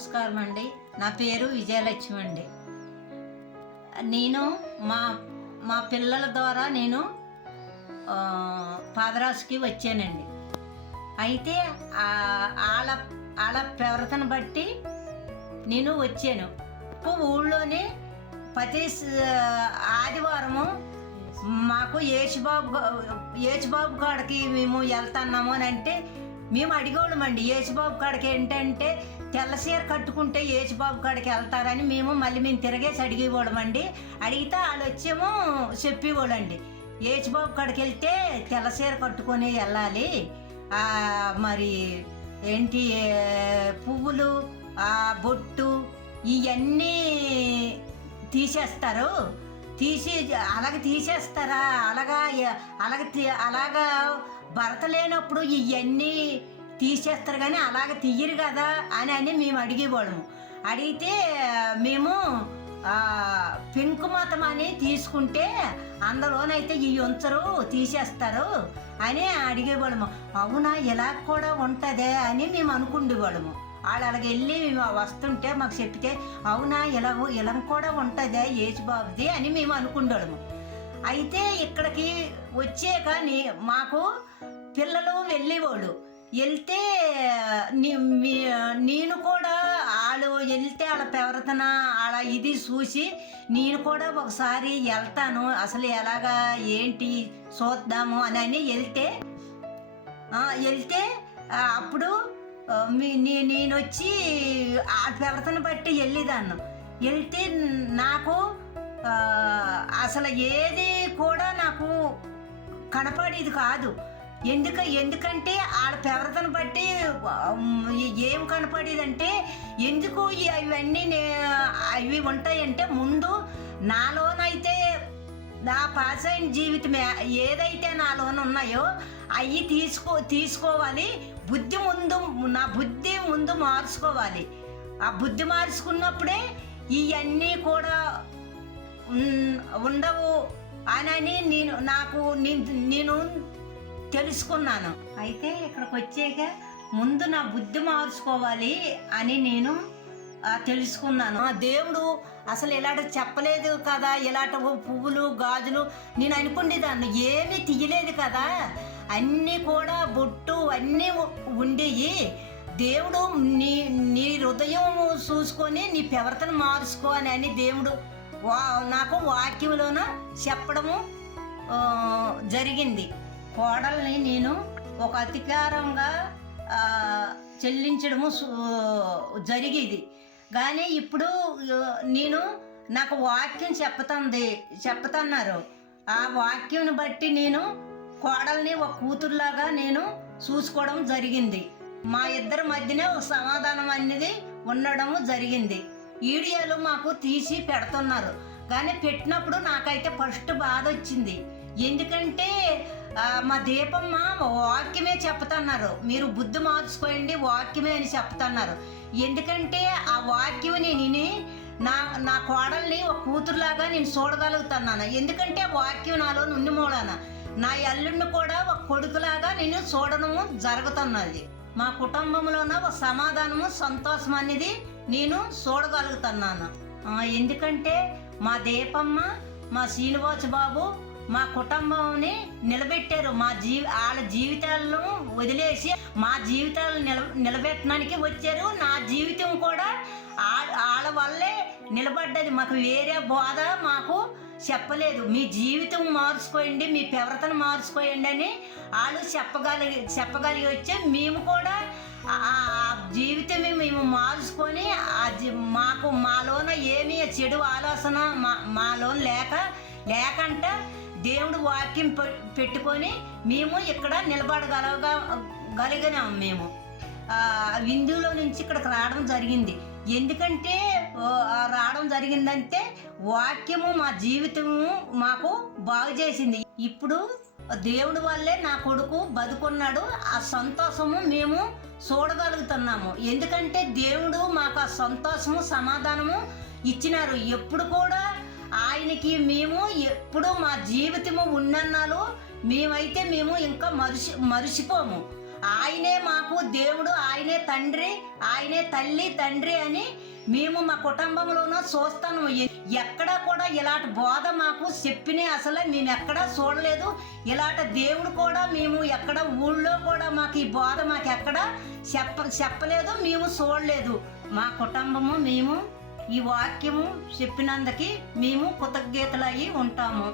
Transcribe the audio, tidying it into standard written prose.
నమస్కారం అండి. నా పేరు విజయలక్ష్మి అండి. నేను మా మా పిల్లల ద్వారా నేను పాదరాసుకి వచ్చానండి. అయితే వాళ్ళ వాళ్ళ ప్రవర్తన బట్టి నేను వచ్చాను. ఊళ్ళోనే ప్రతి ఆదివారము మాకు యేసుబాబు కాడికి మేము వెళ్తున్నాము అని అంటే మేము అడిగేవాళ్ళమండి. యేసుబాబు కాడికి ఏంటంటే తెల్లసీర కట్టుకుంటే యేసుబాబు కాడికి వెళ్తారని మేము తిరిగేసి అడిగేవాళ్ళమండి. అడిగితే వాళ్ళు వచ్చేమో చెప్పేవాళ్ళండి, యేసుబాబు కాడికి వెళ్తే తెల్లసీర కట్టుకొని వెళ్ళాలి, మరి ఏంటి పువ్వులు బొట్టు ఇవన్నీ తీసేస్తారు, తీసేస్తారా అలాగా భర్త లేనప్పుడు ఇవన్నీ తీసేస్తారు కానీ అలాగ తీయరు కదా అని మేము అడిగేవాళ్ళము. అడిగితే మేము పింక్ మతం అని తీసుకుంటే అందులోనైతే ఈ ఉంచరు తీసేస్తారు అని అడిగేవాళ్ళము. అవునా ఇలా కూడా ఉంటుందే అని మేము అనుకుండేవాళ్ళము. వాళ్ళు అలాగ వెళ్ళి మేము వస్తుంటే మాకు చెప్తే అవునా ఇలా కూడా ఉంటుందే యేసుబాబుది అని మేము అనుకుండేవాళ్ళము. అయితే ఇక్కడికి వచ్చే కానీ మాకు పిల్లలు వెళ్ళేవాళ్ళు. వెళ్తే నేను కూడా వాళ్ళు వెళ్తే వాళ్ళ ప్రవర్తన అలా ఇది చూసి నేను కూడా ఒకసారి వెళ్తాను, అసలు ఎలాగా ఏంటి చూద్దాము అని వెళ్తే అప్పుడు నేను వచ్చి ఆ ప్రవర్తన బట్టి వెళ్ళేదాన్ని. వెళ్తే నాకు అసలు ఏది కూడా నాకు కనపడేది కాదు. ఎందుకంటే వాళ్ళ ప్రవర్తన బట్టి ఏం కనపడేదంటే ఎందుకు ఇవన్నీ అవి ఉంటాయంటే ముందు నాలోనైతే నా పాస్ అయిన జీవితం ఏదైతే నాలోన ఉన్నాయో అవి తీసుకోవాలి, నా బుద్ధి ముందు మార్చుకోవాలి. ఆ బుద్ధి మార్చుకున్నప్పుడే ఇవన్నీ కూడా ఉండవు అని నేను తెలుసుకున్నాను. అయితే ఇక్కడికి వచ్చాక ముందు నా బుద్ధి మార్చుకోవాలి అని నేను తెలుసుకున్నాను. దేవుడు అసలు ఇలాంటి చెప్పలేదు కదా, ఇలాంటి పువ్వులు గాజులు నేను అనుకునేదాన్ని, ఏమీ తీయలేదు కదా, అన్నీ కూడా బొట్టు అన్నీ ఉండేవి. దేవుడు నీ హృదయం చూసుకొని నీ ప్రవర్తన మార్చుకో అని దేవుడు నాకు వాక్యంలోన చెప్పడము జరిగింది. కోడల్ని నేను ఒక అధికారంగా చెల్లించడము జరిగేది. కానీ ఇప్పుడు నాకు వాక్యం చెప్తున్నారు. ఆ వాక్యం బట్టి నేను కోడల్ని ఒక కూతురులాగా నేను చూసుకోవడం జరిగింది. మా ఇద్దరి మధ్యనే ఒక సమాధానం అనేది ఉండడము జరిగింది. వీడియోలు మాకు తీసి పెడుతున్నారు కానీ పెట్టినప్పుడు నాకైతే ఫస్ట్ బాధ వచ్చింది. ఎందుకంటే మా దీపమ్మ వాక్యమే చెప్తున్నారు, మీరు బుద్ధి మార్చుకోండి వాక్యమే అని చెప్తున్నారు. ఎందుకంటే ఆ వాక్యం నేను నా కోడల్ని ఒక కూతురులాగా నేను చూడగలుగుతున్నాను. ఎందుకంటే వాక్యం నాలో నుండి మూలాన నా అల్లుడిని కూడా ఒక కొడుకులాగా నేను చూడడము జరుగుతున్నది. మా కుటుంబంలోన ఒక సమాధానము సంతోషం అనేది నేను చూడగలుగుతున్నాను. ఎందుకంటే మా దీపమ్మ మా శ్రీనివాస బాబు మా కుటుంబాన్ని నిలబెట్టారు. వాళ్ళ జీవితాలను వదిలేసి మా జీవితాలను నిలబెట్టడానికి వచ్చారు. నా జీవితం కూడా వాళ్ళ వల్లే నిలబడ్డది. మాకు వేరే బోధ మాకు చెప్పలేదు. మీ జీవితం మార్చుకోండి, మీ ప్రవర్తన మార్చుకోండి అని వాళ్ళు చెప్పగలిగి వచ్చే మేము కూడా ఆ జీవితమే మేము మార్చుకొని మాలోన ఏమీ చెడు ఆలోచన మాలోన లేకంట దేవుడు వాక్యం పెట్టుకొని మేము ఇక్కడ నిలబడగలిగినాం. మేము విందులో నుంచి ఇక్కడికి రావడం జరిగింది. ఎందుకంటే రావడం జరిగిందంటే వాక్యము మా జీవితము మాకు బాగు చేసింది. ఇప్పుడు దేవుడి వల్లే నా కొడుకు బతుకున్నాడు. ఆ సంతోషము మేము చూడగలుగుతున్నాము. ఎందుకంటే దేవుడు మాకు ఆ సంతోషము సమాధానము ఇచ్చినారు. ఎప్పుడు కూడా ఆయనకి మేము ఎప్పుడు మా జీవితము ఉన్నన్నాళ్ళు మేము ఇంకా మరిచిపోము. ఆయనే మాకు దేవుడు, ఆయనే తండ్రి, ఆయనే తల్లి తండ్రి అని మేము మా కుటుంబంలోనూ చూస్తాను. ఎక్కడ కూడా ఇలాంటి బోధ మాకు చెప్పిన అసలు మేము ఎక్కడా చూడలేదు. ఇలాంటి దేవుడు కూడా మేము ఎక్కడ ఊళ్ళో కూడా మాకు ఈ బోధ మాకు ఎక్కడ చెప్పలేదు, మేము చూడలేదు. మా కుటుంబము మేము ఈ వాక్యము చెప్పినందుకు మేము కృతజ్ఞతలయ్యి ఉంటాము.